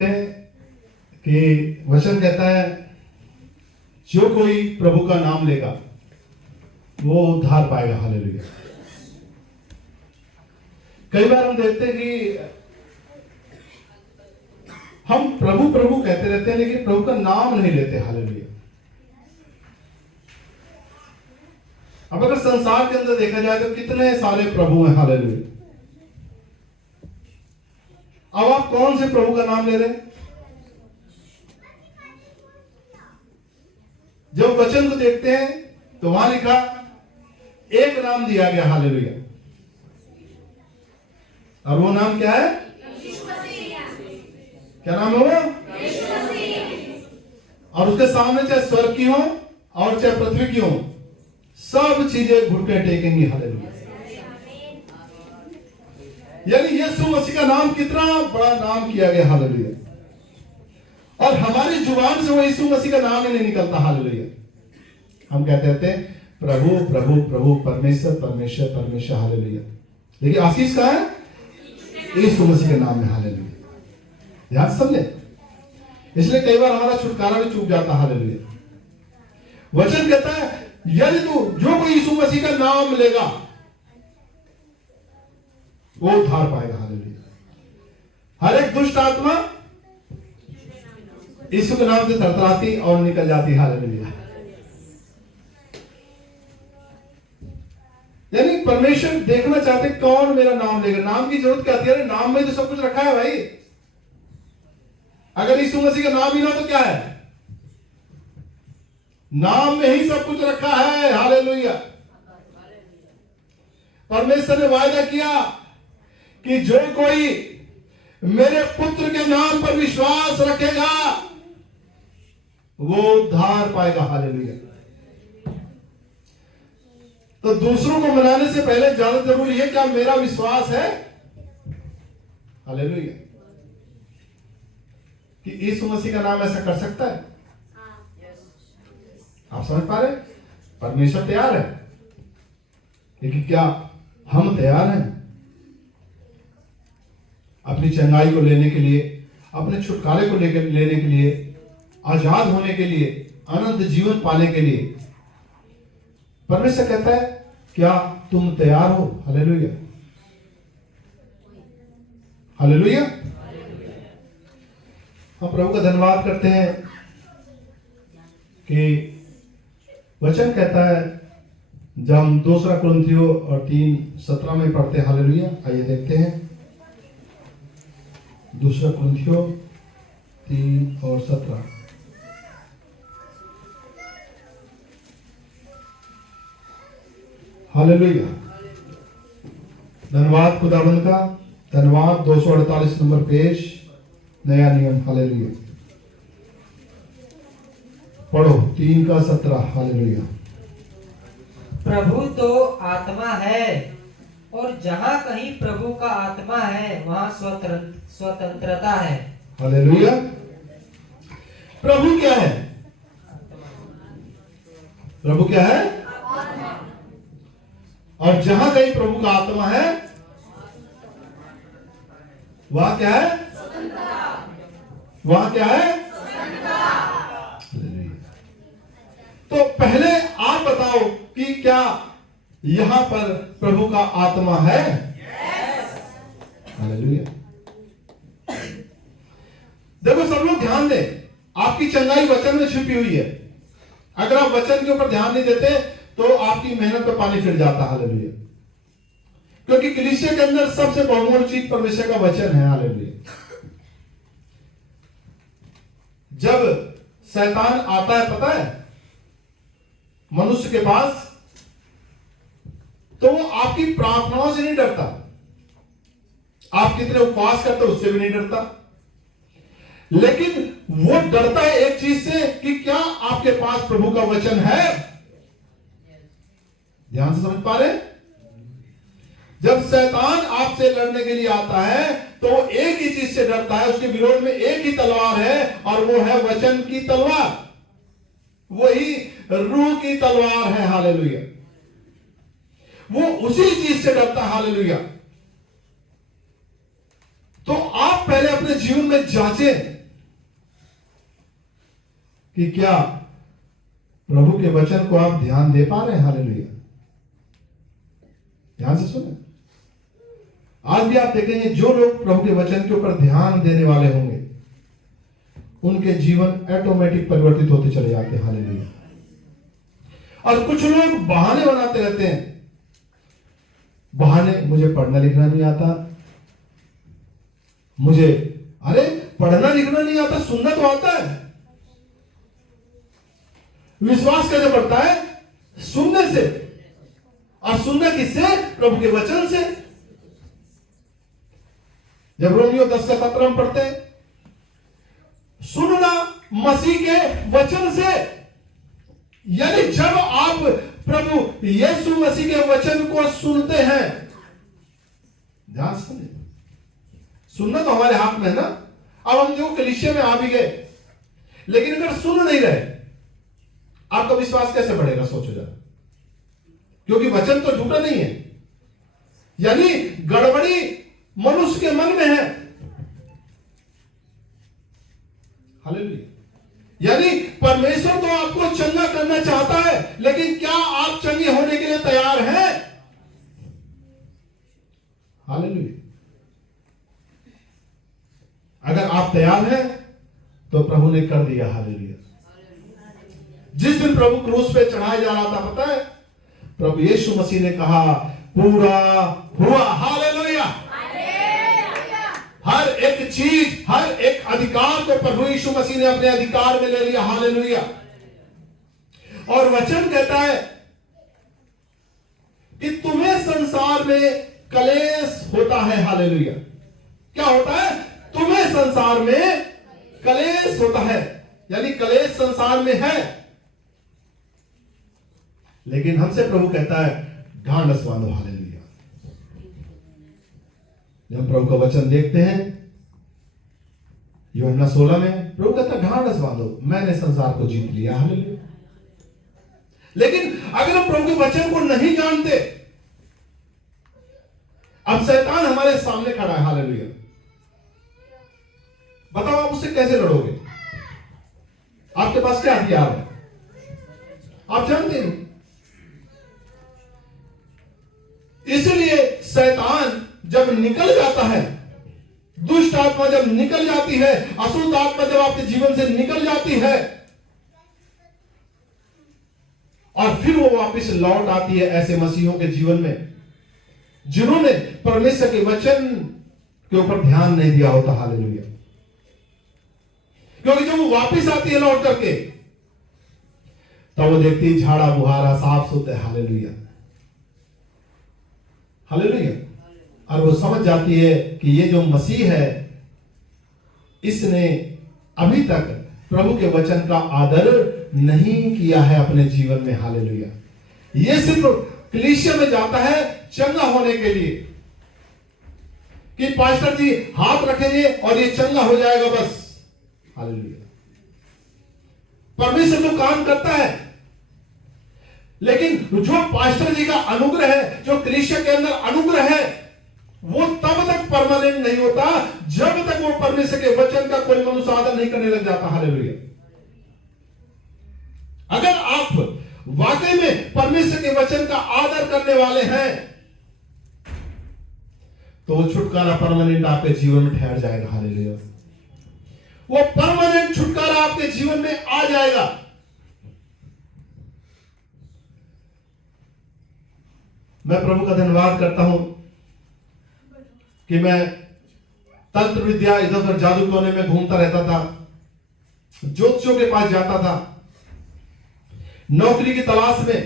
कि वचन कहता है जो कोई प्रभु का नाम लेगा वो उद्धार पाएगा। हालेलुया। कई बार हम देखते हैं कि हम प्रभु प्रभु कहते रहते हैं लेकिन प्रभु का नाम नहीं लेते। हालेलुया। अब अगर संसार के अंदर देखा जाए तो कितने सारे प्रभु हैं। हालेलुया। अब आप कौन से प्रभु का नाम ले रहे हैं? जब वचन को देखते हैं तो वहां लिखा एक नाम दिया गया। हालेलुया। और वो नाम क्या है? क्या नाम है वो? और उसके सामने चाहे स्वर्ग की हो और चाहे पृथ्वी की हो, सब चीजें घुटने टेकेंगी। हालेलुया। यानी यीशु मसीह का नाम कितना बड़ा नाम किया गया। हालेलुया। और हमारी जुबान से वो यीशु मसीह का नाम ही नहीं निकलता। हालेलुया। हम कहते रहते हैं प्रभु प्रभु प्रभु, परमेश्वर परमेश्वर परमेश्वर। हालेलुया। लेकिन आशीष कहाँ है? यीशु मसीह के नाम में। हालेलुया। ध्यान से समझे। इसलिए कई बार हमारा छुटकारा भी चूक जाता। हालेलुया। वचन कहता है यदि तू जो कोई यीशु मसीह का नाम लेगा वो उद्धार पाएगा। हालेलुया। हर एक दुष्ट आत्मा यीशु के नाम से थरथराती और निकल जाती। हालेलुया। यानी परमेश्वर देखना चाहते कौन मेरा नाम लेगा। नाम की जरूरत क्या थी? अरे नाम में तो सब कुछ रखा है भाई। अगर यीशु मसीह का नाम ही ना तो क्या है? नाम में ही सब कुछ रखा है। हालेलुया। परमेश्वर ने वायदा किया कि जो कोई मेरे पुत्र के नाम पर विश्वास रखेगा वो उद्धार पाएगा। हालेलुया। तो दूसरों को मनाने से पहले ज्यादा जरूरी है क्या मेरा विश्वास है। हालेलुया। कि यीशु मसीह का नाम ऐसा कर सकता है? आप समझ पा रहे? परमेश्वर तैयार है, लेकिन क्या हम तैयार हैं अपनी चंगाई को लेने के लिए, अपने छुटकारे को लेने के लिए, आजाद होने के लिए, अनंत जीवन पाने के लिए? परमेश्वर कहता है क्या तुम तैयार हो? हालेलुया। हालेलुया। हम प्रभु का धन्यवाद करते हैं कि वचन कहता है, जब हम 2 कुरिन्थियों और 3:17 में पढ़ते हैं। हालेलुया। आइए देखते हैं 2 कुरिन्थियों 3:17। हालेलुया। धन्यवाद खुदावंद का, धन्यवाद। 248 नंबर पेज, नया नियम। हालेलुया। पढ़ो 3:17। हालेलुया। प्रभु तो आत्मा है और जहाँ कहीं प्रभु का आत्मा है वहाँ स्वतंत्रता है। हालेलुया। प्रभु क्या है? प्रभु क्या है? और जहां कहीं प्रभु का आत्मा है वहां क्या है? वहां क्या है? तो पहले आप बताओ कि क्या यहां पर प्रभु का आत्मा है? हालेलुया। देखो सब लोग ध्यान दें, आपकी चंगाई वचन में छुपी हुई है। अगर आप वचन के ऊपर ध्यान नहीं देते तो आपकी मेहनत पर पानी फिर जाता। हालेलुया। क्योंकि कलीसिया के अंदर सबसे बहुमूल्य चीज परमेश्वर का वचन है। हालेलुया। जब शैतान आता है पता है मनुष्य के पास, तो वो आपकी प्रार्थनाओं से नहीं डरता, आप कितने उपवास करते हो उससे भी नहीं डरता, लेकिन वो डरता है एक चीज से कि क्या आपके पास प्रभु का वचन है। ध्यान से समझ पा रहे? जब शैतान आपसे लड़ने के लिए आता है तो वो एक ही चीज से डरता है, उसके विरोध में एक ही तलवार है और वो है वचन की तलवार, वही रूह की तलवार है। हालेलुया। वो उसी चीज से डरता। हालेलुया। तो आप पहले अपने जीवन में जांचें कि क्या प्रभु के वचन को आप ध्यान दे पा रहे हैं। हालेलुया। ध्यान से सुने। आज भी आप देखेंगे जो लोग प्रभु के वचन के ऊपर ध्यान देने वाले होंगे उनके जीवन ऑटोमेटिक परिवर्तित होते चले जाते हैं। हालेलुया। और कुछ लोग बहाने बनाते रहते हैं। बहाने, मुझे पढ़ना लिखना नहीं आता, मुझे, अरे पढ़ना लिखना नहीं आता, सुनना तो आता है। विश्वास कैसे बढ़ता है? सुनने से। और सुनना किससे? प्रभु के वचन से। जब रोमियो 10:17 पढ़ते हैं, सुनना मसीह के वचन से। यानी जब आप प्रभु यीशु मसीह के वचन को सुनते हैं, ध्यान सुने, सुनना तो हमारे हाथ में है ना। अब हम जो कलीसिया में आ भी गए, लेकिन अगर सुन नहीं रहे, आपका विश्वास कैसे बढ़ेगा? सोचो जरा। क्योंकि वचन तो झूठा नहीं है। यानी गड़बड़ी मनुष्य के मन में है। हालेलुया। यानी परमेश्वर तो आपको चंगा करना चाहता है, लेकिन क्या आप चंगे होने के लिए तैयार हैं? हालेलुया। अगर आप तैयार हैं तो प्रभु ने कर दिया। हालेलुया। जिस दिन प्रभु क्रूस पे चढ़ाया जा रहा था, पता है, प्रभु यीशु मसीह ने कहा पूरा हुआ। हालेलुया। हर एक चीज, हर एक अधिकार को प्रभु यीशु मसीह ने अपने अधिकार में ले लिया। हालेलुया। और वचन कहता है कि तुम्हें संसार में कलेश होता है। हालेलुया। क्या होता है? तुम्हें संसार में कलेश होता है। यानी कलेश संसार में है, लेकिन हमसे प्रभु कहता है ढांढस बांधो। हालेलुया। जब प्रभु का वचन देखते हैं, यूहन्ना 16 में प्रभु कहता है ढांढस बांधो, मैंने संसार को जीत लिया। हालेलुया। लेकिन अगर हम प्रभु के वचन को नहीं जानते, अब शैतान हमारे सामने खड़ा है। हालेलुया। बताओ आप उससे कैसे लड़ोगे? आपके पास क्या हथियार है? आप जानते नहीं। इसलिए शैतान जब निकल जाता है, दुष्ट आत्मा जब निकल जाती है, अशुद्ध आत्मा जब आपके जीवन से निकल जाती है, और फिर वो वापस लौट आती है ऐसे मसीहों के जीवन में जिन्होंने परमेश्वर के वचन के ऊपर ध्यान नहीं दिया होता। हालेलुया। क्योंकि जब वो वापस आती है लौट करके, तब वो देखती है झाड़ा बुहारा साफ सुथरा है। हालेलुया। हालेलुया। और वो समझ जाती है कि ये जो मसीह है, इसने अभी तक प्रभु के वचन का आदर नहीं किया है अपने जीवन में। हालेलुया। ये सिर्फ कलीसिया में जाता है चंगा होने के लिए, कि पास्टर जी हाथ रखेंगे और ये चंगा हो जाएगा बस। हालेलुया। परमेश्वर तो काम करता है, लेकिन जो पास्टर जी का अनुग्रह है, जो कलीसिया के अंदर अनुग्रह है, वो तब तक परमानेंट नहीं होता जब तक वो परमेश्वर के वचन का कोई मनुष्य आदर नहीं करने लग जाता। हालेलुया। अगर आप वाकई में परमेश्वर के वचन का आदर करने वाले हैं, तो वो छुटकारा परमानेंट आपके जीवन में ठहर जाएगा। हालेलुया। वो परमानेंट छुटकारा आपके जीवन में आ जाएगा। मैं प्रभु का धन्यवाद करता हूं कि मैं तंत्र विद्या इधर उधर जादू टोने में घूमता रहता था, ज्योतिषियों के पास जाता था, नौकरी की तलाश में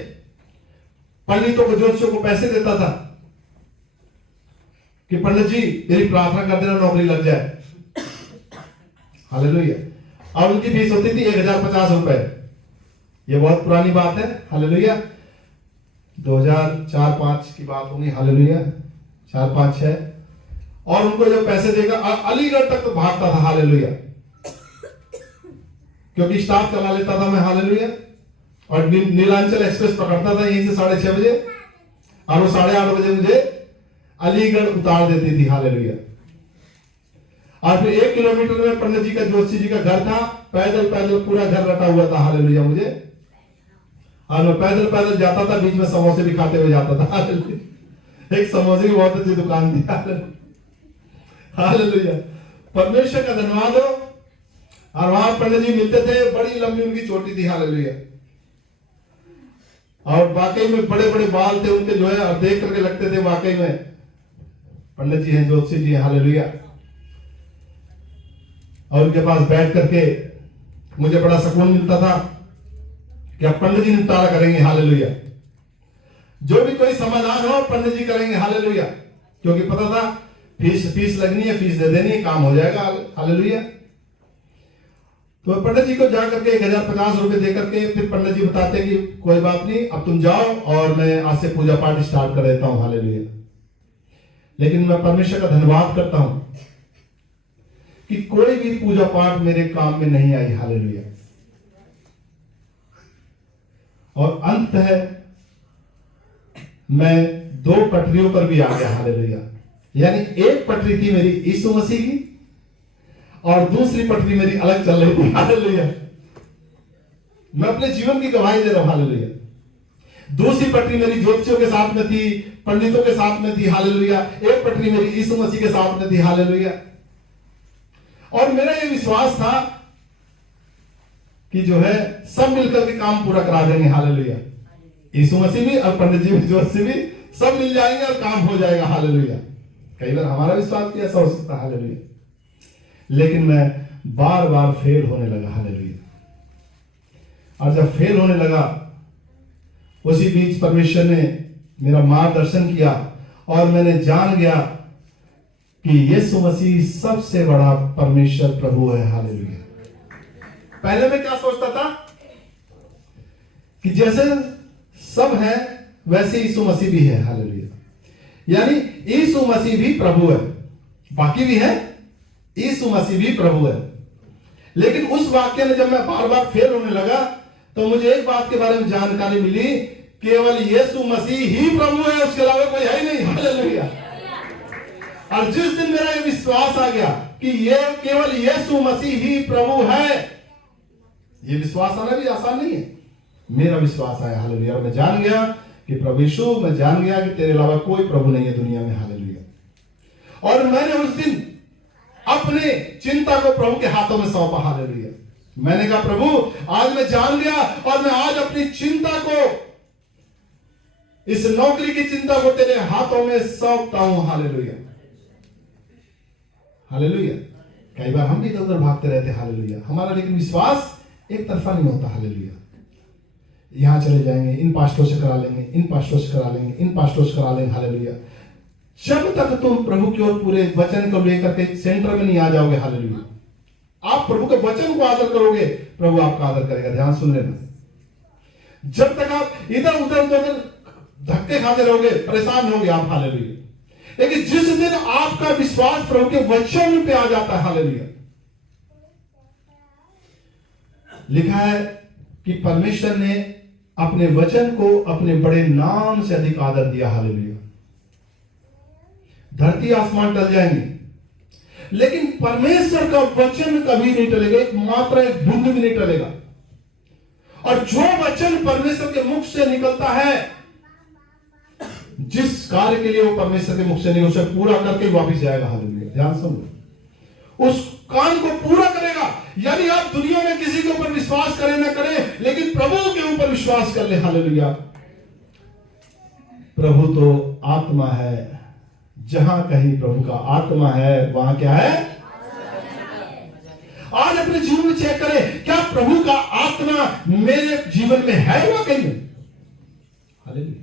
पंडितों को, ज्योतिषियों को पैसे देता था कि पंडित जी मेरी प्रार्थना कर देना नौकरी लग जाए। हालेलुया। और उनकी फीस होती थी 1050 रुपए। ये बहुत पुरानी बात है। हालेलुया। 2004-5 की बात होगी। हालेलुया। 4-5-6। और उनको जब पैसे देगा, अलीगढ़ तक तो भागता था। हालेलुया। क्योंकि स्टाफ चला लेता था मैं। हालेलुया। और नीलांचल एक्सप्रेस पकड़ता था यहीं से 6:30 बजे, और वो 8:30 बजे मुझे अलीगढ़ उतार देती थी। हालेलुया। और फिर 1 किलोमीटर में पंडित जी का, जोशी जी का घर था। पैदल पैदल पूरा घर रटा हुआ था, हालेलुया मुझे। और मैं पैदल पैदल जाता था, बीच में समोसे भी खाते हुए जाता था, हालेलुया। एक समोसे की बहुत अच्छी दुकान थी, हालेलुया। परमेश्वर का धन्यवाद हो। और वहां पंडित जी मिलते थे, बड़ी लंबी उनकी चोटी थी, हालेलुया। और वाकई में बड़े बड़े बाल थे उनके, जो है, और देख करके लगते थे वाकई में पंडित जी हैं, जोशी जी हैं, हालेलुया। और उनके पास बैठ करके मुझे बड़ा सुकून मिलता था कि अब पंडित जी निपटारा करेंगे, हालेलुया। जो भी कोई समाधान हो पंडित जी करेंगे, हालेलुया। क्योंकि पता था फीस लगनी है, फीस दे देनी है, काम हो जाएगा, हालेलुया। तो पंडित जी को जाकर के 1050 रुपए दे करके फिर पंडित जी बताते कि कोई बात नहीं, अब तुम जाओ और मैं आज से पूजा पाठ स्टार्ट कर देता हूं, हालेलुया। लेकिन मैं परमेश्वर का धन्यवाद करता हूं कि कोई भी पूजा पाठ मेरे काम में नहीं आई, हालेलुया। और अंत है, मैं 2 पटरियों पर भी आ गया, हालेलुया। यानी एक पटरी थी मेरी यीशु मसीह की, और दूसरी पटरी मेरी अलग चल रही थी, हालेलुया। मैं अपने जीवन की गवाही दे रहा हूं, हालेलुया। दूसरी पटरी मेरी ज्योतिषियों के साथ में थी, पंडितों के साथ में थी, हालेलुया। एक पटरी मेरी यीशु मसीह के साथ में थी, हालेलुया। और मेरा ये विश्वास था कि जो है सब मिलकर के काम पूरा करा देंगे, हालेलुया। यीशु मसीह भी और पंडित जी भी, जोशी भी, सब मिल जाएंगे और काम हो जाएगा, हालेलुया। कई बार हमारा विश्वास भी ऐसा हो सकता है, हालेलुया। लेकिन मैं बार बार फेल होने लगा, हालेलुया। और जब फेल होने लगा, उसी बीच परमेश्वर ने मेरा मार्गदर्शन किया और मैंने जान गया कि यीशु मसीह सबसे बड़ा परमेश्वर प्रभु है, हालेलुया। पहले मैं क्या सोचता था कि जैसे सब है वैसे यीशु मसीह भी है, हालेलुया। यानी यीशु मसीह भी प्रभु है, बाकी भी है, यीशु मसीह भी प्रभु है। लेकिन उस वाक्य में जब मैं बार बार फेल होने लगा तो मुझे एक बात के बारे में जानकारी मिली, केवल यीशु मसीह ही प्रभु है, उसके अलावा कोई है ही नहीं, हालेलुया। और जिस दिन मेरा ये विश्वास आ गया कि ये केवल यीशु मसीह ही प्रभु है, ये विश्वास आना भी आसान नहीं है, मेरा विश्वास आया, हालेलुया। और मैं जान गया कि प्रभु यीशु, मैं जान गया कि तेरे अलावा कोई प्रभु नहीं है दुनिया में, हालेलुया। और मैंने उस दिन अपने चिंता को प्रभु के हाथों में सौंपा, हालेलुया। मैंने कहा प्रभु आज मैं जान गया और मैं आज अपनी चिंता को, इस नौकरी की चिंता को तेरे हाथों में सौंपता हूं, हालेलुया, हालेलुया। कई बार हम भी इधर उधर भागते रहते, हालेलुया। हमारा लेकिन विश्वास एक तरफा नहीं होता, हालेलुया। यहां चले जाएंगे, इन पास्टरों से करा लेंगे, इन पास्टरों से करा लेंगे, इन पास्टरों से करा लेंगे, हालेलुया। जब तक तुम प्रभु की ओर पूरे वचन को लेकर के सेंटर में नहीं आ जाओगे, हालेलुया, आप प्रभु के वचन को आदर करोगे, प्रभु आपका आदर करेगा। ध्यान सुन लेना। जब तक आप इधर उधर धक्के खाते रहोगे, परेशान होगे आप, हालेलुया। लेकिन जिस दिन आपका विश्वास प्रभु के वचन पे आ जाता है, हालेलुया, लिखा है कि परमेश्वर ने अपने वचन को अपने बड़े नाम से अधिक आदर दिया, हालेलुया। धरती आसमान टल जाएंगे लेकिन परमेश्वर का वचन कभी नहीं टलेगा, एक मात्रा एक बूंद भी नहीं टलेगा। और जो वचन परमेश्वर के मुख से निकलता है, जिस कार्य के लिए वो परमेश्वर के मुख से नहीं, उसे पूरा करके वापस जाएगा, हालेलुया। ध्यान सुनो, उस काम को पूरा करेगा। यानी आप दुनिया में किसी के ऊपर विश्वास करें ना करें, लेकिन प्रभु के ऊपर विश्वास कर ले, हालेलुया। प्रभु तो आत्मा है, जहां कहीं प्रभु का आत्मा है वहां क्या है? आज अपने जीवन में चेक करें, क्या प्रभु का आत्मा मेरे जीवन में है वाकई में? हालेलुया।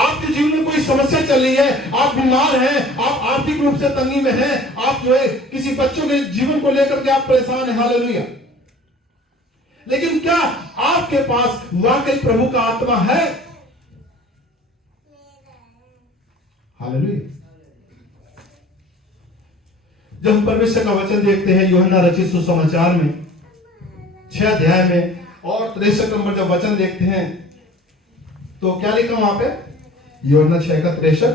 आपके जीवन में कोई समस्या चल रही है, आप बीमार हैं, आप आर्थिक रूप से तंगी में हैं, आप जो है किसी बच्चों के जीवन को लेकर के आप परेशान हैं, हालेलुया। लेकिन क्या आपके पास वाकई प्रभु का आत्मा है? हालेलुया। जब हम परमेश्वर का वचन देखते हैं यूहन्ना रचित सुसमाचार में 6 अध्याय में और 63 नंबर जब वचन देखते हैं तो क्या लिखा वहां पे? यूहन्ना 6 का 63,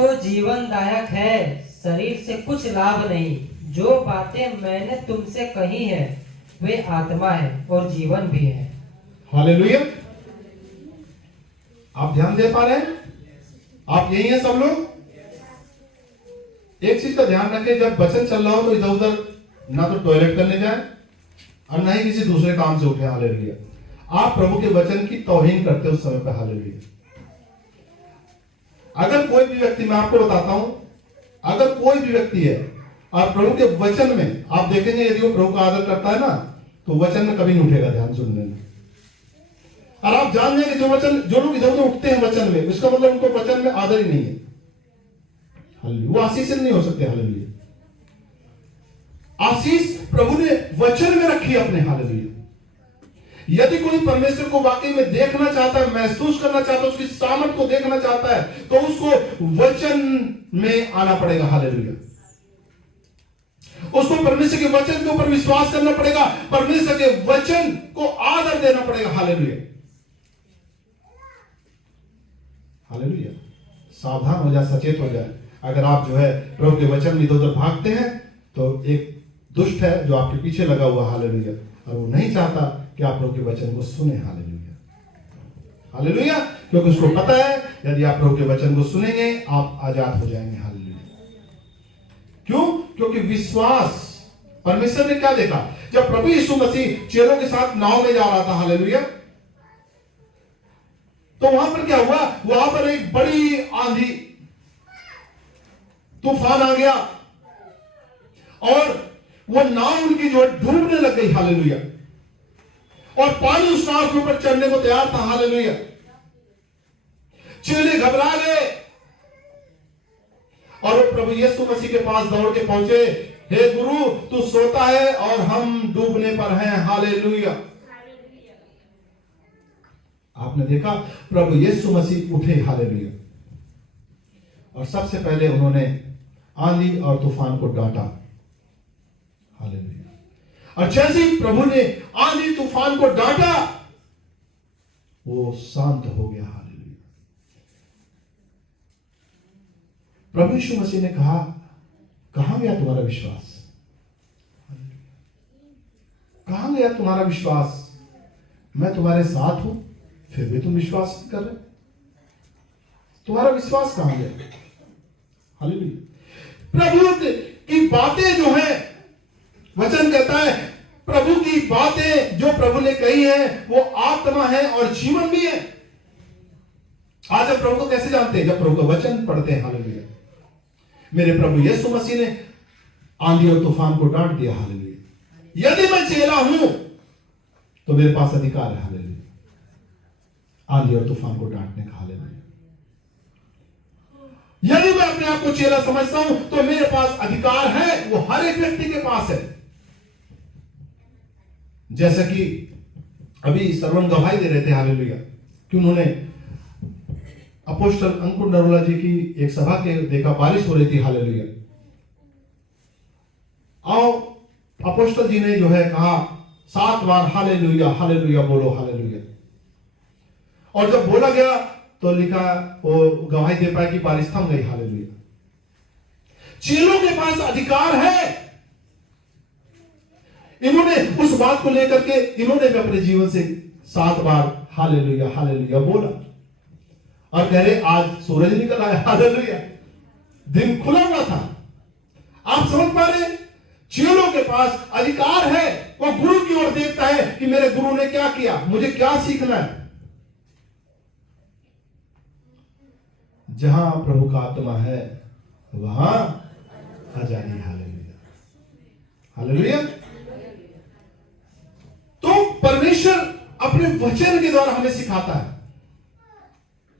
तो जीवनदायक है, शरीर से कुछ लाभ नहीं। जो बातें मैंने तुमसे कही है वे आत्मा है और जीवन भी है। हालेलुया। आप ध्यान दे पा रहे हैं? आप यही हैं सब लोग? एक चीज का ध्यान रखें, जब वचन चल रहा हो तो इधर उधर ना तो टॉयलेट करने जाए और ना ही किसी दूसरे काम से उठे। हालेलुया। आप प्रभु के वचन की तौहीन करते हो उस समय पे। हालेलुया। अगर कोई भी व्यक्ति, मैं आपको बताता हूं, अगर कोई भी व्यक्ति है और प्रभु के वचन में आप देखेंगे, यदि वो प्रभु का आदर करता है ना, तो वचन में कभी नहीं उठेगा ध्यान सुनने में। और आप जान जाएंगे जो लोग इधर उधर उठते हैं वचन में, उसका मतलब उनको वचन में आदर ही नहीं है। हालेलुया। वो आशीष नहीं हो सकते। हालेलुया। आशीष प्रभु ने वचन में रखी अपने। हालेलुया। यदि कोई परमेश्वर को वाकई में देखना चाहता है, महसूस करना चाहता है, उसकी सामर्थ को देखना चाहता है, तो उसको वचन में आना पड़ेगा। हालेलुया। उसको परमेश्वर के वचन के ऊपर विश्वास करना पड़ेगा, परमेश्वर के वचन को आदर देना पड़ेगा। हालेलुया। हालेलुया। सावधान हो जाए, सचेत हो जाए। अगर आप जो है प्रभु के वचन में इधर उधर भागते हैं, तो एक दुष्ट है जो आपके पीछे लगा हुआ। हालेलुया। और वो नहीं चाहता कि आप प्रभु के वचन को सुने। हालेलुया। हालेलुया। क्योंकि उसको पता है यदि आप प्रभु के वचन को सुनेंगे आप आजाद हो जाएंगे। हालेलुया। क्यों? क्योंकि विश्वास, परमेश्वर ने क्या देखा जब प्रभु यीशु मसीह चेलों के साथ नाव में जा रहा था। हालेलुया। तो वहां पर क्या हुआ? वहां पर एक बड़ी आंधी, तूफान आ गया और वो नाव उनकी जो डूबने लग गई। हालेलुया। और पानी उस नाव के ऊपर चढ़ने को तैयार था। हालेलुया। चेले घबरा गए और वो प्रभु यीशु मसीह के पास दौड़ के पहुंचे। हे गुरु, तू सोता है और हम डूबने पर हैं। हालेलुया। आपने देखा प्रभु यीशु मसीह उठे। हालेलुया। और सबसे पहले उन्होंने आंधी और तूफान को डांटा। हालेलुया। और जैसे ही प्रभु ने आंधी तूफान को डांटा, वो शांत हो गया। हालेलुया। प्रभु यीशु मसीह ने कहा, कहां गया तुम्हारा विश्वास? कहां गया तुम्हारा विश्वास? मैं तुम्हारे साथ हूं, फिर भी तुम विश्वास नहीं कर रहे। तुम्हारा विश्वास कहां गया? हालेलुया। प्रभु की बातें जो है, वचन कहता है प्रभु की बातें जो प्रभु ने कही है वो आत्मा है और जीवन भी है। आज हम प्रभु को कैसे जानते हैं? जब प्रभु का वचन पढ़ते हैं। हालेलुया। मेरे प्रभु यीशु मसीह ने आंधी और तूफान को डांट दिया। हालेलुया। यदि मैं चेला हूं तो मेरे पास अधिकार है। हालेलुया। आंधी और तूफान को डांटने का। हालेलुया। यदि मैं अपने आप को चेला समझता हूं तो मेरे पास अधिकार है, वो हर एक व्यक्ति के पास है। जैसा कि अभी सरवन गवाही दे रहे थे। हालेलुया। कि उन्होंने अपोस्टल अंकुर नरोला जी की एक सभा के देखा, बारिश हो रही थी। हालेलुया। आओ, अपोस्टल जी ने जो है कहा 7 बार हालेलुया हालेलुया बोलो। हालेलुया। और जब बोला गया तो लिखा, वो गवाही दे पाए कि बारिश थम गई। हालेलुया। चेलों के पास अधिकार है। इन्होंने उस बात को लेकर के इन्होंने भी अपने जीवन से 7 बार हालेलुया हालेलुया बोला और कह रहे आज सूरज निकल आया। हालेलुया। दिन खुला हुआ था। आप समझ पा रहे? चेलों के पास अधिकार है। वो गुरु की ओर देखता है कि मेरे गुरु ने क्या किया, मुझे क्या सीखना है। जहां प्रभु का आत्मा है वहां आजादी। हालेलुया। हालेलुया। तो परमेश्वर अपने वचन के द्वारा हमें सिखाता है।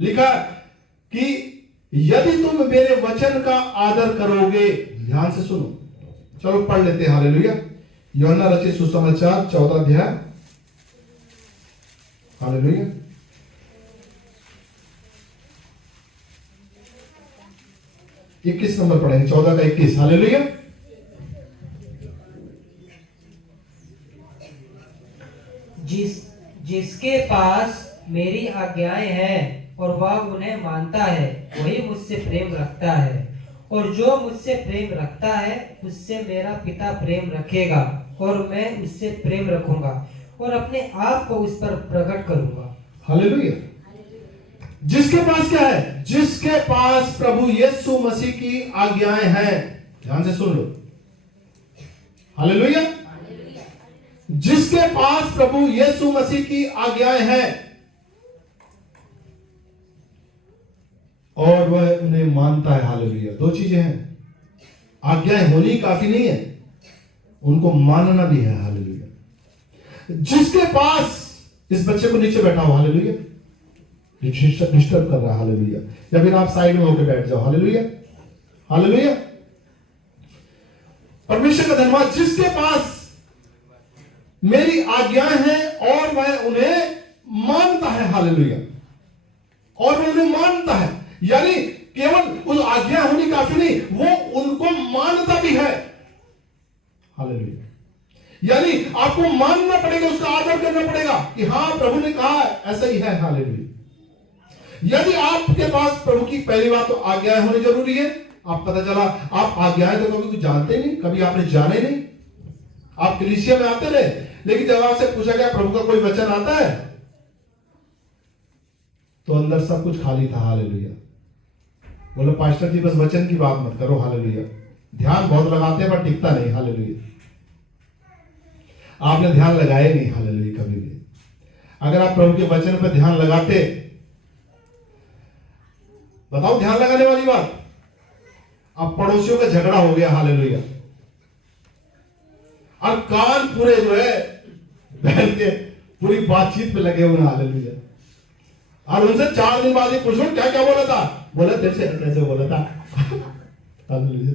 लिखा कि यदि तुम मेरे वचन का आदर करोगे, ध्यान से सुनो, चलो पढ़ लेते हैं। हालेलुया। यूहन्ना रचित सुसमाचार 14 अध्याय। हालेलुया। इक्कीस नंबर पढ़ेंगे, 14 का 21। हालेलुया। जिसके पास मेरी आज्ञाएं हैं और वह उन्हें मानता है, वही मुझसे प्रेम रखता है। और जो मुझसे प्रेम रखता है उससे मेरा पिता प्रेम रखेगा, और मैं उससे प्रेम रखूंगा और अपने आप को उस पर प्रकट करूंगा। हालेलुया। जिसके पास क्या है? जिसके पास प्रभु यीशु मसीह की आज्ञाएं हैं, ध्यान से सुन लो। हालेलुया। जिसके पास प्रभु यीशु मसीह की आज्ञाएं हैं और वह उन्हें मानता है। हालेलुया। दो चीजें हैं, आज्ञाएं होनी काफी नहीं है, उनको मानना भी है। हालेलुया। जिसके पास, इस बच्चे को नीचे बैठा हो, हालेलुया, डिस्टर्ब कर रहा है, हालेलुया, या फिर आप साइड में होकर बैठ जाओ। Hallelujah, hallelujah. परमेश्वर का धन्यवाद। जिसके पास मेरी आज्ञाएं हैं और वह उन्हें मानता है। हालेलुया। और वह उन्हें मानता है, यानी केवल उस आज्ञा होनी काफी नहीं, वो उनको मानता भी है। हालेलुया। यानी आपको मानना पड़ेगा, उसका आदर करना पड़ेगा कि हां प्रभु ने कहा है, ऐसा ही है। हालेलुया। यदि आपके पास प्रभु की, पहली बात तो आज्ञाएं होनी जरूरी है। आप पता चला आप आज्ञाएं तो कभी कुछ जानते नहीं, कभी आपने जाने नहीं, आप कलीसिया में आते रहे, लेकिन जब आपसे पूछा गया प्रभु का कोई वचन आता है तो अंदर सब कुछ खाली था। हालेलुया। बोलो पास्टर जी बस वचन की बात मत करो। हालेलुया। ध्यान बहुत लगाते हैं पर टिकता नहीं। हालेलुया। आपने ध्यान लगाया नहीं। हालेलुया। कभी भी अगर आप प्रभु के वचन पर ध्यान लगाते, बताओ ध्यान लगाने वाली बात, अब पड़ोसियों का झगड़ा हो गया। हालेलुया। और कान पूरे जो है बहन के पूरी बातचीत पे लगे हुए। हालेलुया। और उनसे 4 दिन बाद ही पूछो क्या क्या बोला था, बोला तेरे से कैसे बोला था। हालेलुया।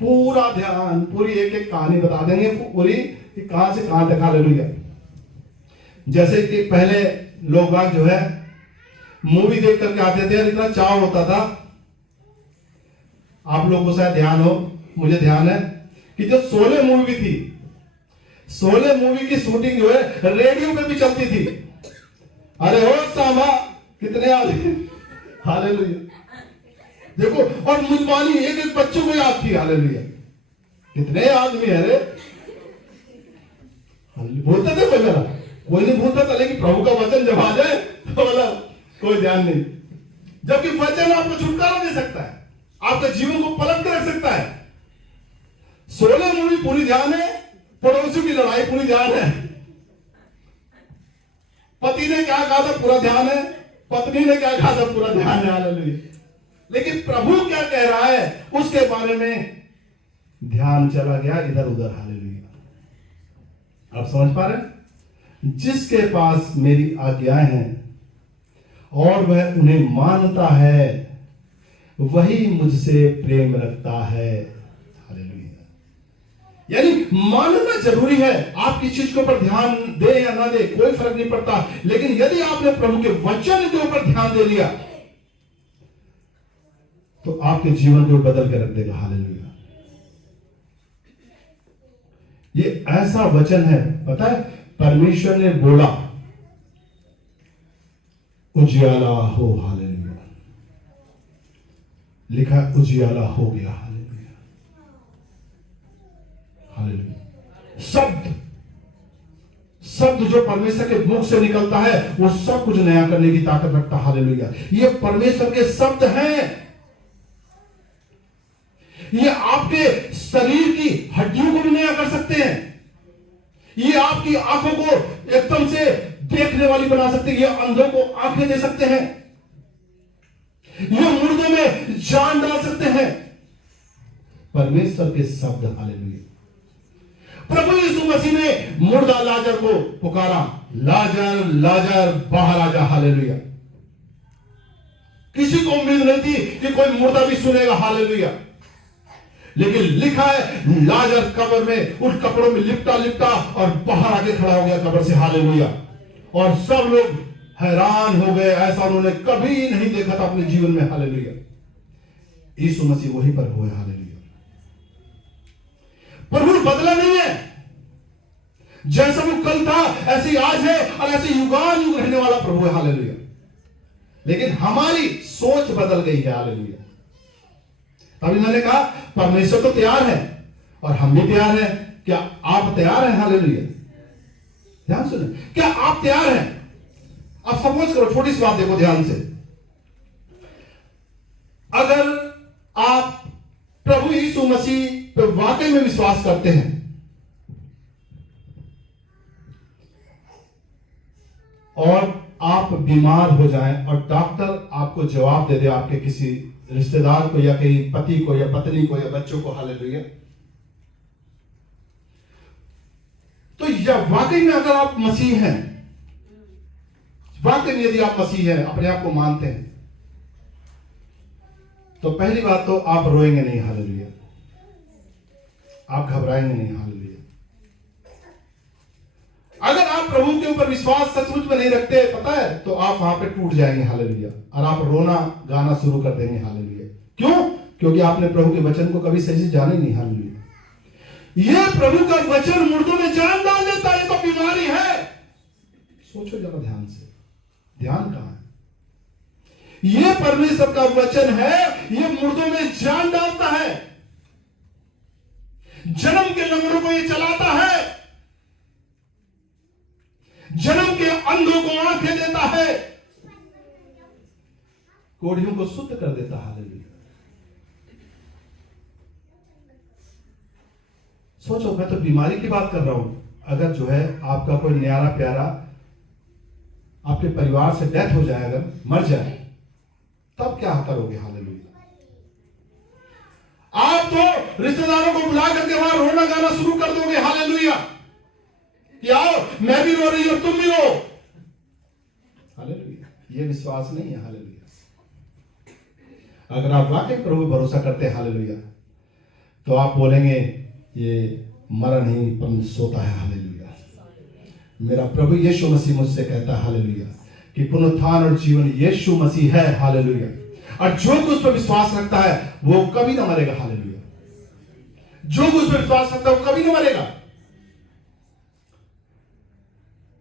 पूरा ध्यान, पूरी एक एक कहानी बता देंगे पूरी, कि कहां से कहां तक। हालेलुया। जैसे कि पहले लोग बाग जो है मूवी देख करके आते थे और इतना चाव होता था, आप लोगों को शायद ध्यान हो, मुझे ध्यान है कि जो शोले मूवी थी, शोले मूवी की शूटिंग जो है रेडियो पे भी चलती थी। अरे हो सामा कितने आदमी। हालेलुया। देखो, और मुजबानी एक एक बच्चों को याद थी। हालेलुया। कितने आदमी है रे। बोलते थे कोई नहीं भूलता था, लेकिन प्रभु का वचन जब आ जाए तो बोला कोई ध्यान नहीं। जबकि वचन आपको छुटकारा दे सकता है, आपके जीवन को पलट कर रख सकता है। 16 मूवी पूरी ध्यान है, पड़ोसियों की लड़ाई पूरी ध्यान है, पति ने क्या कहा था पूरा ध्यान है, पत्नी ने क्या कहा था पूरा ध्यान है। हालेलुया। लेकिन प्रभु क्या कह रहा है उसके बारे में ध्यान चला गया इधर उधर। हालेलुया। आप समझ पा रहे हैं? जिसके पास मेरी आज्ञाएं हैं और वह उन्हें मानता है, वही मुझसे प्रेम रखता है। हालेलुया। यानी मानना जरूरी है। आप किसी चीज के ऊपर ध्यान दे या ना दे कोई फर्क नहीं पड़ता, लेकिन यदि आपने प्रभु के वचन के ऊपर ध्यान दे लिया तो आपके जीवन को बदल के रख देगा। हालेलुया। ये ऐसा वचन है, पता है, परमेश्वर ने बोला उजियाला हो। हालेलुया। लिखा उजियाला हो गया। हालेलुया। हालेलुया। शब्द जो परमेश्वर के मुख से निकलता है वो सब कुछ नया करने की ताकत रखता है। हालेलुया। ये परमेश्वर के शब्द हैं। ये आपके शरीर की हड्डियों को भी नया कर सकते हैं। ये आपकी आंखों को एकदम से देखने वाली बना सकते हैं। ये अंधों को आंखें दे सकते हैं। ये मुर्दों में जान डाल सकते हैं। परमेश्वर के शब्द। हालेलुया। प्रभु यीशु मसीह ने मुर्दा लाजर को पुकारा, लाजर लाजर बाहर आ जा। हालेलुया। किसी को उम्मीद नहीं थी कि कोई मुर्दा भी सुनेगा। हालेलुया। लेकिन लिखा है लाजर कब्र में उन कपड़ों में लिपटा लिपटा और बाहर आके खड़ा हो गया कब्र से। हालेलुया। और सब लोग हैरान हो गए, ऐसा उन्होंने कभी नहीं देखा था अपने जीवन में। हालेलुया। यीशु मसीह वही प्रभु है। हालेलुया। प्रभु बदला नहीं है, जैसा वो कल था ऐसे आज है और ऐसे युगान युग रहने वाला प्रभु है। हालेलुया। लेकिन हमारी सोच बदल गई है। हालेलुया। तभी मैंने कहा परमेश्वर तो तैयार है और हम भी तैयार हैं। क्या आप तैयार हैं? हालेलुया। ध्यान सुने, क्या आप तैयार हैं? आप सपोज करो, छोटी सी बात देखो ध्यान से। अगर आप प्रभु यीशु मसीह पे वाकई में विश्वास करते हैं और आप बीमार हो जाएं और डॉक्टर आपको जवाब दे दे आपके किसी रिश्तेदार को या कहीं पति को या पत्नी को या बच्चों को, हालेलुया, तो या वाकई में अगर आप मसीह हैं, वाकई में यदि आप मसीह हैं, अपने आप को मानते हैं, तो पहली बात तो आप रोएंगे नहीं। हालेलुया। आप घबराएंगे नहीं। हालेलुया। अगर आप प्रभु के ऊपर विश्वास सचमुच में नहीं रखते, पता है, तो आप वहां पे टूट जाएंगे। हालेलुया। और आप रोना गाना शुरू कर देंगे। हालेलुया। क्यों? क्योंकि आपने प्रभु के वचन को कभी सही से जाना ही नहीं। हालेलुया। यह प्रभु का वचन मुर्दों में जान डाल देता है। ये तो बीमारी है। सोचो जरा ध्यान से, ध्यान कहां है? यह परमेश्वर का वचन है, यह मुर्दों में जान डालता है। जन्म के लंगड़ों को यह चलाता है, जन्म के अंधों को आंखें देता है, कोढ़ियों को शुद्ध कर देता है। हालेलुया। सोचो, मैं तो बीमारी की बात कर रहा हूं। अगर जो है आपका कोई न्यारा प्यारा आपके परिवार से डेथ हो जाए, अगर मर जाए, तब क्या करोगे? हालेलुया। आप तो रिश्तेदारों को बुला करके वहां रोना गाना शुरू कर दोगे। हालेलुया। कि आओ, मैं भी रो रही हूं, तुम भी रो। हालेलुया। ये विश्वास नहीं है। हालेलुया। अगर आप वाकई प्रभु भरोसा करते हैं, हालेलुया, तो आप बोलेंगे ये मरा नहीं पर सोता है। हालेलुया। मेरा प्रभु यीशु मसीह मुझसे कहता है, हालेलुया, कि पुनरुत्थान और जीवन यीशु मसीह है। हालेलुया। और जो कुछ उस पर विश्वास रखता है वो कभी ना मरेगा। हालेलुया। जो कुछ उस पर विश्वास रखता है वो कभी ना मरेगा।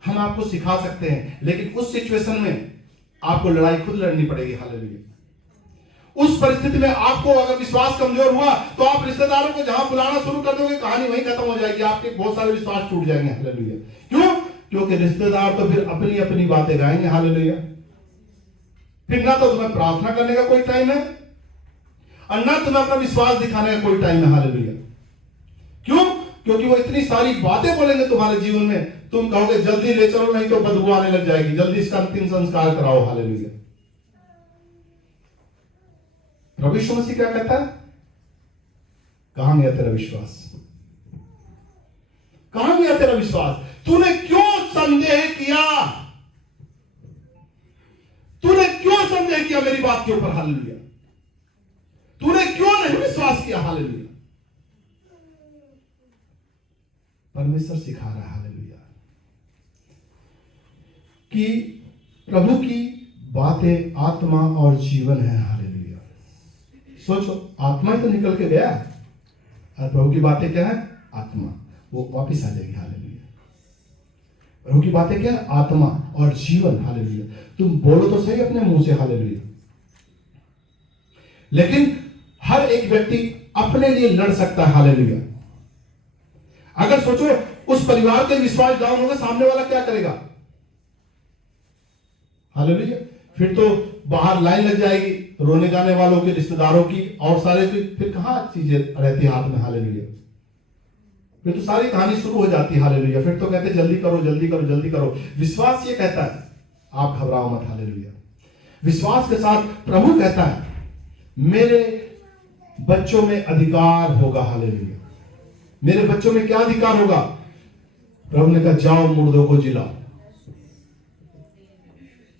हम आपको सिखा सकते हैं, लेकिन उस सिचुएशन में आपको लड़ाई खुद लड़नी पड़ेगी। हालेलुया। उस परिस्थिति में आपको अगर विश्वास कमजोर हुआ तो आप रिश्तेदारों को जहां बुलाना शुरू कर दोगे, कहानी वहीं खत्म हो जाएगी। आपके बहुत सारे विश्वास टूट जाएंगे। हालेलुया। क्यों? क्योंकि रिश्तेदार तो फिर अपनी अपनी बातें गाएंगे। हालेलुया। फिर ना तो तुम्हें प्रार्थना करने का कोई टाइम है और ना तुम्हें अपना विश्वास दिखाने का कोई टाइम है। हालेलुया। क्यों? क्योंकि वो इतनी सारी बातें बोलेंगे तुम्हारे जीवन में, तुम कहोगे जल्दी ले चलो, नहीं तो बदबू आने लग जाएगी, जल्दी इसका अंतिम संस्कार कराओ। हालेलुया। प्रभु यीशु मसीह क्या कहता है? कहां गया तेरा विश्वास? कहां गया तेरा विश्वास? तूने क्यों संदेह किया? तूने क्यों संदेह किया मेरी बात के ऊपर? हालेलुया। तूने क्यों नहीं विश्वास किया? हालेलुया। परमेश्वर सिखा रहा है, हालेलुया, कि प्रभु की बातें आत्मा और जीवन है। हालेलुया। सोचो, आत्मा ही तो निकल के गया और प्रभु की बातें क्या है? आत्मा। वो वापिस आ जाएगी। हालेलुया। प्रभु की बातें क्या है? आत्मा और जीवन। हालेलुया। तुम बोलो तो सही अपने मुंह से। हालेलुया। लेकिन हर एक व्यक्ति अपने लिए लड़ सकता है। हालेलुया। अगर सोचो उस परिवार के विश्वास डाउन होगा, सामने वाला क्या करेगा? हालेलुया। फिर तो बाहर लाइन लग जाएगी रोने गाने वालों के, रिश्तेदारों की और सारे की। फिर कहां चीजें रहती हाथ में? हालेलुया। फिर तो सारी कहानी शुरू हो जाती है। हालेलुया। फिर तो कहते जल्दी करो, जल्दी करो, जल्दी करो। विश्वास ये कहता है आप घबराओ मत। हालेलुया। विश्वास के साथ प्रभु कहता है मेरे बच्चों में अधिकार होगा। हालेलुया। मेरे बच्चों में क्या अधिकार होगा? प्रभु ने कहा जाओ मुर्दों को जिलाओ।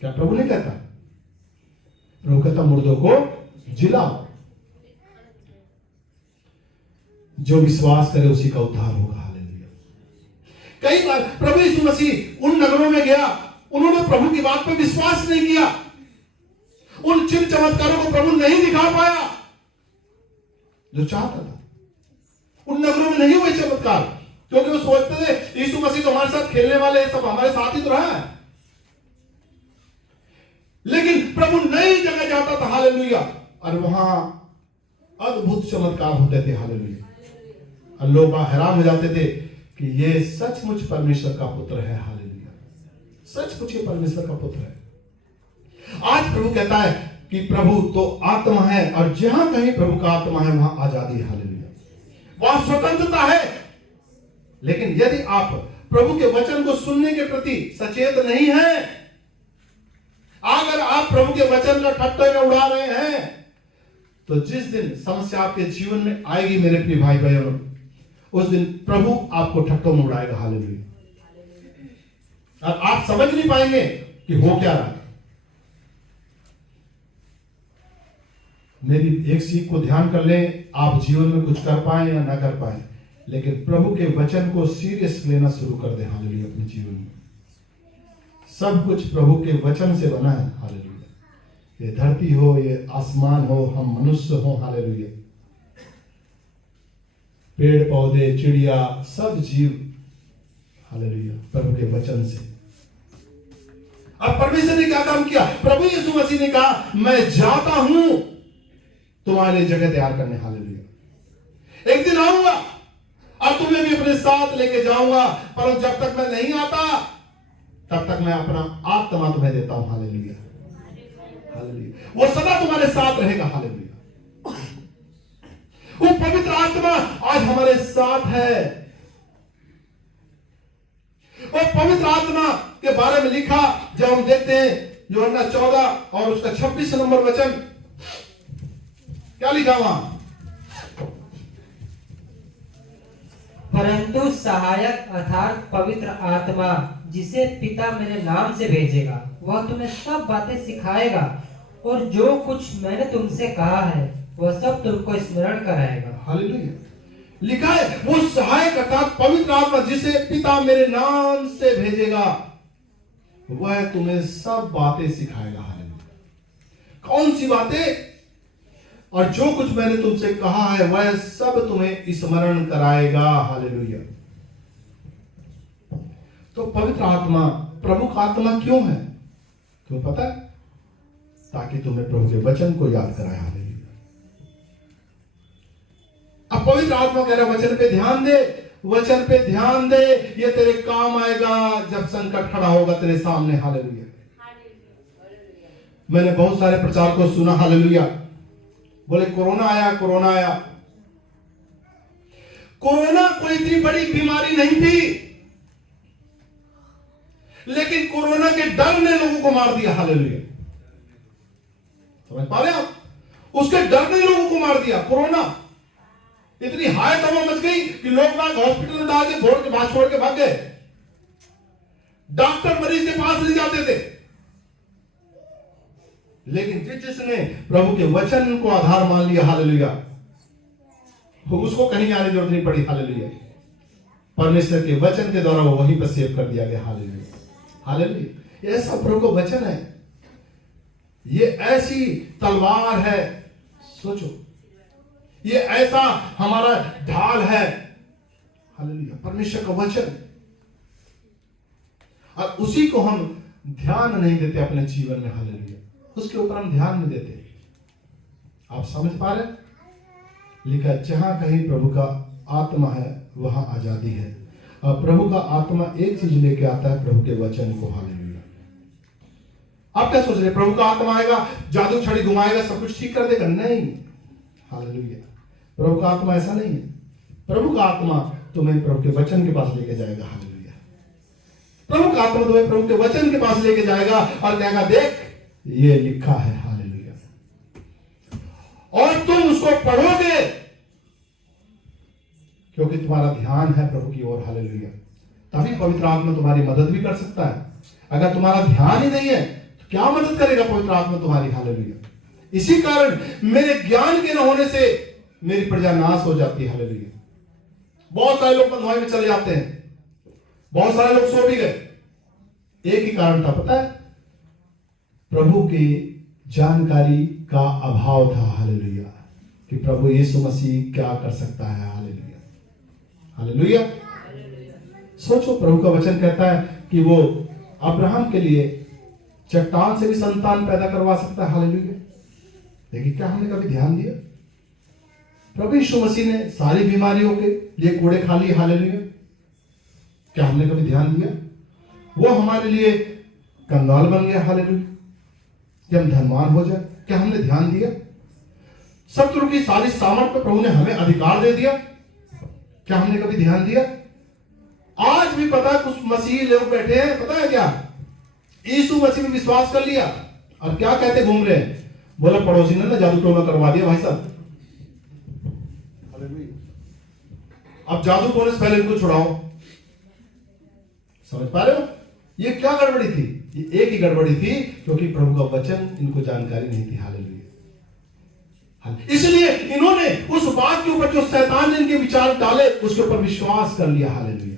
क्या प्रभु ने कहता? प्रभु कहता मुर्दों को जिलाओ। जो विश्वास करे उसी का उद्धार होगा। हालेलुया। कई बार प्रभु यीशु मसीह उन नगरों में गया, उन्होंने प्रभु की बात पर विश्वास नहीं किया, उन चिन्ह चमत्कारों को प्रभु नहीं दिखा पाया जो चाहता था। उन नगरों में नहीं हुए चमत्कार, क्योंकि वो सोचते थे यीशु मसीह तो हमारे साथ खेलने वाले हैं, सब हमारे साथ ही तो रहा है। लेकिन प्रभु नई जगह जाता था, हालेलुया, और वहां अद्भुत चमत्कार होते थे, हालेलुया, और लोग हैरान हो जाते थे कि ये सचमुच परमेश्वर का पुत्र है, हालेलुया, सचमुच ये परमेश्वर का पुत्र है। आज प्रभु कहता है कि प्रभु तो आत्मा है, और जहां कहीं प्रभु का आत्मा है वहां आजादी है, हालेलुया, वहां स्वतंत्रता है। लेकिन यदि आप प्रभु के वचन को सुनने के प्रति सचेत नहीं हैं, अगर आप प्रभु के वचन का ठट्टे में उड़ा रहे हैं, तो जिस दिन समस्या आपके जीवन में आएगी मेरे प्रिय भाई बहनों, उस दिन प्रभु आपको ठट्टों में उड़ाएगा, हालेलुया, और आप समझ नहीं पाएंगे कि हो क्या रहा है। मेरी एक सीख को ध्यान कर लें, आप जीवन में कुछ कर पाए या ना कर पाए, लेकिन प्रभु के वचन को सीरियस लेना शुरू कर दें, हालेलुया, अपने जीवन में। सब कुछ प्रभु के वचन से बना है, हालेलुया, ये धरती हो, ये आसमान हो, हम मनुष्य हो, हालेलुया, पेड़ पौधे चिड़िया सब जीव, हालेलुया, प्रभु के वचन से। अब परमेश्वर ने क्या काम किया? प्रभु यीशु मसीह ने कहा मैं जाता हूं तुम्हारे लिए जगह तैयार करने, हालेलुया, एक दिन आऊंगा और तुम्हें भी अपने साथ लेके जाऊंगा, पर जब तक मैं नहीं आता तब तक मैं अपना आत्मा तुम्हें देता हूं, हालेलुया, हालेलुया, वो सदा तुम्हारे साथ रहेगा, हालेलुया। वो पवित्र आत्मा आज हमारे साथ है। वो पवित्र आत्मा के बारे में लिखा जब हम देखते हैं यूहन्ना 14 और उसका 26 नंबर वचन, क्या लिखा वहां? परंतु सहायक अर्थात पवित्र आत्मा जिसे पिता मेरे नाम से भेजेगा, वह तुम्हें सब बातें सिखाएगा और जो कुछ मैंने तुमसे कहा है वह सब तुमको स्मरण कराएगा, हालेलुया। लिखा है वो सहायक अर्थात पवित्र आत्मा जिसे पिता मेरे नाम से भेजेगा, वह तुम्हें सब बातें सिखाएगा, हालेलुया। कौन सी बातें? और जो कुछ मैंने तुमसे कहा है वह सब तुम्हें स्मरण कराएगा, हालेलुया। तो पवित्र आत्मा प्रभु का आत्मा क्यों है तुम्हें पता है? ताकि तुम्हें प्रभु के वचन को याद कराए, हालेलुया। अब पवित्र आत्मा कह रहा है वचन पे ध्यान दे, वचन पे ध्यान दे, ये तेरे काम आएगा जब संकट खड़ा होगा तेरे सामने, हालेलुया। मैंने बहुत सारे प्रचार को सुना, हालेलुया, बोले कोरोना आया, कोरोना आया। कोरोना कोई इतनी बड़ी बीमारी नहीं थी, लेकिन कोरोना के डर ने लोगों को मार दिया, हालेलुया। समझ पा रहे आप? उसके डर ने लोगों को मार दिया। कोरोना इतनी हाय तबाह मच गई कि लोग बाग हॉस्पिटल में डाल के छोड़ के बाहर छोड़ के भाग गए। डॉक्टर मरीज के पास नहीं जाते थे। लेकिन जिसने प्रभु के वचन को आधार मान लिया, हालेलुया, उसको कहीं आने की जरूरत नहीं पड़ी, हालेलुया। परमेश्वर के वचन के द्वारा वो वहीं पर सेव कर दिया गया, हालेलुया, हालेलुया। ये सब प्रभु का वचन है, ये ऐसी तलवार है, सोचो, ये ऐसा हमारा ढाल है, हालेलुया, परमेश्वर का वचन। और उसी को हम ध्यान नहीं देते अपने जीवन में, हालेलुया, उसके ऊपर हम ध्यान नहीं देते। आप समझ पा रहे? लिखा जहां कहीं प्रभु का आत्मा है वहां आजादी है। और प्रभु का आत्मा एक चीज लेके आता है, प्रभु के वचन को, हालेलुया। आप क्या सोच रहे? प्रभु का आत्मा आएगा, जादू छड़ी घुमाएगा, सब कुछ ठीक कर देगा? नहीं, हालेलुया। प्रभु का आत्मा ऐसा नहीं है। प्रभु का आत्मा तुम्हें प्रभु के वचन के पास लेके जाएगा, हालेलुया। प्रभु का आत्मा तुम्हें प्रभु के वचन के पास लेके जाएगा और कहेगा देख ये लिखा है, हालेलुया, और तुम उसको पढ़ोगे क्योंकि तुम्हारा ध्यान है प्रभु की ओर, हालेलुया। तभी पवित्र आत्मा तुम्हारी मदद भी कर सकता है। अगर तुम्हारा ध्यान ही नहीं है तो क्या मदद करेगा पवित्र आत्मा तुम्हारी, हालेलुया। इसी कारण मेरे ज्ञान के न होने से मेरी प्रजा नाश हो जाती है, हालेलुया। बहुत सारे लोग बंधुआई में चले जाते हैं, बहुत सारे लोग सो भी गए। एक ही कारण था, पता है? प्रभु की जानकारी का अभाव था, हालेलुया, कि प्रभु यीशु मसीह क्या कर सकता है, हालेलुया, हालेलुया। सोचो, प्रभु का वचन कहता है कि वो अब्राहम के लिए चट्टान से भी संतान पैदा करवा सकता है, हालेलुया। लेकिन क्या हमने कभी ध्यान दिया? प्रभु यीशु मसीह ने सारी बीमारियों के लिए कोड़े खा लिए, हालेलुया। क्या हमने कभी ध्यान दिया? वो हमारे लिए कंगाल बन गया, हालेलुया, कि हम धनवान हो जाए। क्या हमने ध्यान दिया? शत्रु की सारी सामर्थ पे प्रभु ने हमें अधिकार दे दिया। क्या हमने कभी ध्यान दिया? आज भी पता है कुछ मसीही लोग बैठे हैं, पता है क्या, यीशु मसीह में विश्वास कर लिया और क्या कहते घूम रहे हैं, बोला पड़ोसी ने ना जादू टोना करवा दिया भाई साहब। अब जादू टोने से पहले इनको छुड़ाओ। समझ पा रहे हो? ये क्या गड़बड़ी थी? ये एक ही गड़बड़ी थी, क्योंकि प्रभु का वचन इनको जानकारी नहीं थी, हालेलुया। इसलिए इन्होंने उस बात के ऊपर जो शैतान ने इनके विचार डाले उसके ऊपर विश्वास कर लिया, हालेलुया।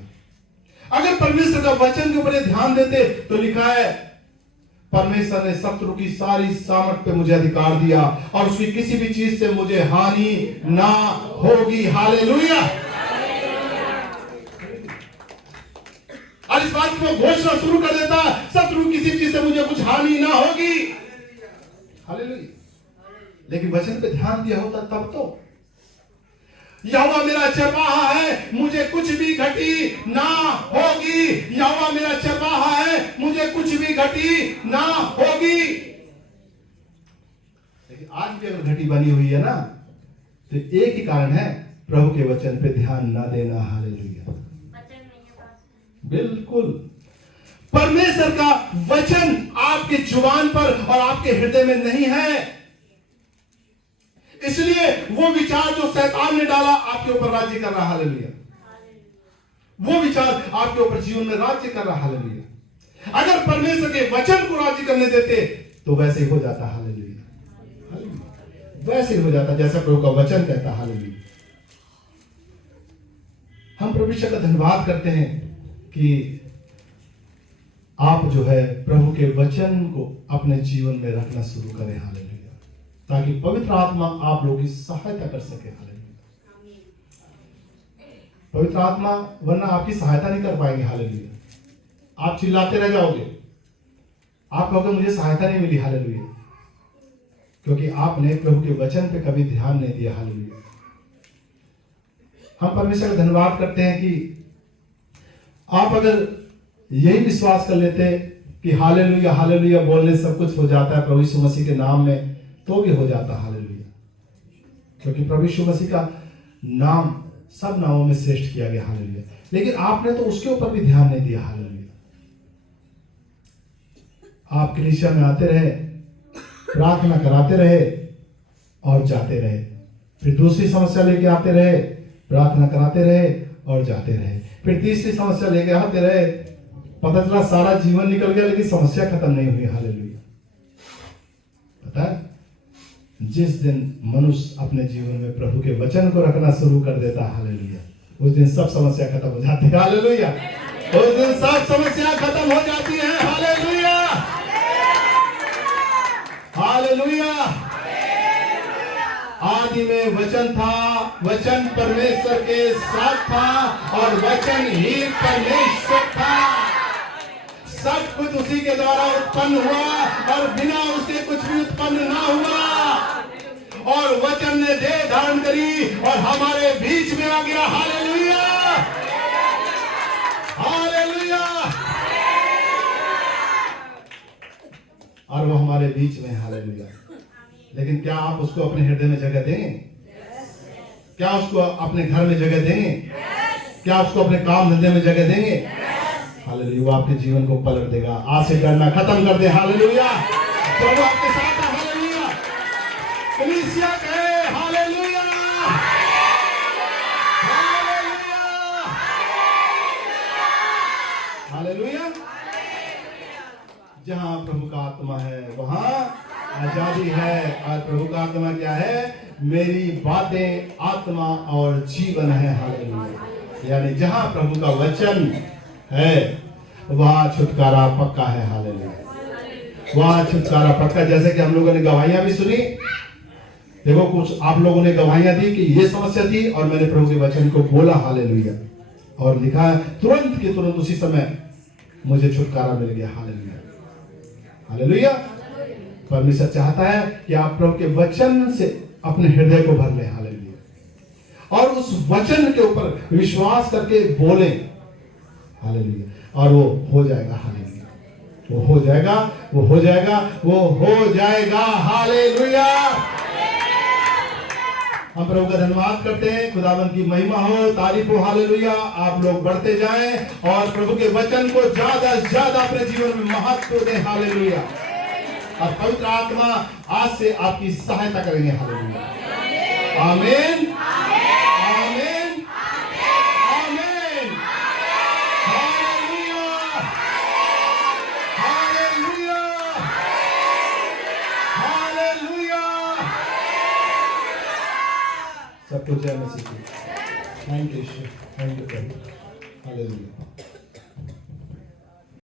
अगर परमेश्वर का वचन के ऊपर ध्यान देते तो लिखा है परमेश्वर ने शत्रु की सारी सामर्थ पे मुझे अधिकार दिया और उसकी किसी भी चीज से मुझे हानि ना होगी, हालेलुया। और इस बात को घोषणा शुरू कर देता, शत्रु किसी चीज से मुझे कुछ हानि ना होगी, हालेलुया। लेकिन वचन पे ध्यान दिया होता तब तो, यहोवा मेरा चरवाहा है, मुझे कुछ भी घटी ना होगी। यहोवा मेरा चरवाहा है, मुझे कुछ भी घटी ना होगी। लेकिन आज भी अगर घटी बनी हुई है ना, तो एक ही कारण है, प्रभु के वचन पे ध्यान ना देना, हालेलुया। बिल्कुल, परमेश्वर का वचन आपके जुबान पर और आपके हृदय में नहीं है, इसलिए वो विचार जो शैतान ने डाला आपके ऊपर राज्य कर रहा, हालेलुया। वो विचार आपके ऊपर जीवन में राज्य कर रहा, हालेलुया। अगर परमेश्वर के वचन को राज्य करने देते तो वैसे ही हो जाता, हालेलुया। वैसे ही हो जाता जैसा प्रभु का वचन कहता, हालेलुया। हम परमेश्वर का धन्यवाद करते हैं कि आप जो है प्रभु के वचन को अपने जीवन में रखना शुरू करें, हालेलुया, ताकि पवित्र आत्मा आप लोगों की सहायता कर सके, हालेलुया। पवित्र आत्मा वरना आपकी सहायता नहीं कर पाएंगे, हालेलुया। आप चिल्लाते रह जाओगे, आप कहोगे मुझे सहायता नहीं मिली, हालेलुया, क्योंकि आपने प्रभु के वचन पे कभी ध्यान नहीं दिया, हालेलुया। हम परमेश्वर का धन्यवाद करते हैं कि आप अगर यही विश्वास कर लेते कि हालेलुया हालेलुया बोलने से सब कुछ हो जाता है प्रभु यीशु मसीह के नाम में, तो भी हो जाता, हालेलुया, क्योंकि प्रभु यीशु मसीह का नाम सब नामों में श्रेष्ठ किया गया, हालेलुया। लेकिन आपने तो उसके ऊपर भी ध्यान नहीं दिया, हालेलुया। आप कलीसिया में आते रहे, प्रार्थना कराते रहे और जाते रहे, फिर दूसरी समस्या लेके आते रहे, प्रार्थना कराते रहे और जाते रहे, फिर तीसरी समस्या लेके आते रहे, पता चला सारा जीवन निकल गया लेकिन समस्या खत्म नहीं हुई, हालेलुया। पता है, जिस दिन मनुष्य अपने जीवन में प्रभु के वचन को रखना शुरू कर देता, हालेलुया, उस दिन सब समस्या खत्म हो जाती है, हालेलुया। उस दिन सब समस्या खत्म हो जाती है, हालेलुया, हालेलुया। आदि में वचन था, वचन परमेश्वर के साथ था और वचन ही परमेश्वर था। सब कुछ उसी के द्वारा उत्पन्न हुआ और बिना उसके कुछ भी उत्पन्न ना हुआ। और वचन ने देह धारण करी और हमारे बीच में आ गया, हालेलुया, हालेलुया। और वो हमारे बीच में, हालेलुया। लेकिन क्या आप उसको अपने हृदय में जगह देंगे? क्या उसको अपने घर में जगह देंगे? क्या उसको अपने काम धंधे में जगह देंगे? हालेलुया। वो आपके जीवन को पलट देगा, आज से डरना खत्म कर दे, हालेलुया। प्रभु आपके साथ है, हालेलुया। कलीसिया कहे हालेलुया, हालेलुया, हालेलुया। जहां प्रभु का आत्मा है वहां आजादी है, और प्रभु का आत्मा क्या है? मेरी बातें आत्मा और जीवन है, हालेलुया। यानी जहां प्रभु का वचन है वहां छुटकारा पक्का है, हालेलुया। वहां छुटकारा पक्का। जैसे कि हम लोगों ने गवाहियां भी सुनी, देखो कुछ आप लोगों ने गवाहियां दी कि ये समस्या थी और मैंने प्रभु के वचन को बोला, हालेलुया, और लिखा है तुरंत के तुरंत उसी समय मुझे छुटकारा मिल गया, हालेलुया। हालेलुया। परमेश्वर चाहता है कि आप प्रभु के वचन से अपने हृदय को भर लें। हालेलुया। और उस वचन के ऊपर विश्वास करके बोलें। हालेलुया। और वो हो जाएगा। हालेलुया। वो हो जाएगा, वो हो जाएगा, वो हो जाएगा। हालेलुया। हम प्रभु का धन्यवाद करते हैं। खुदावन की महिमा हो, तारीफ हो। हालेलुया। आप लोग बढ़ते जाएं और प्रभु के वचन को ज्यादा से ज्यादा अपने जीवन में महत्व दें। हालेलुया। और पवित्र आत्मा आज से आपकी सहायता करेंगे। हालेलुया। आमीन। आमीन। आमीन। हालेलुया। हालेलुया। हालेलुया। सब कुछ है मसीह की। Thank you, thank you. Hallelujah.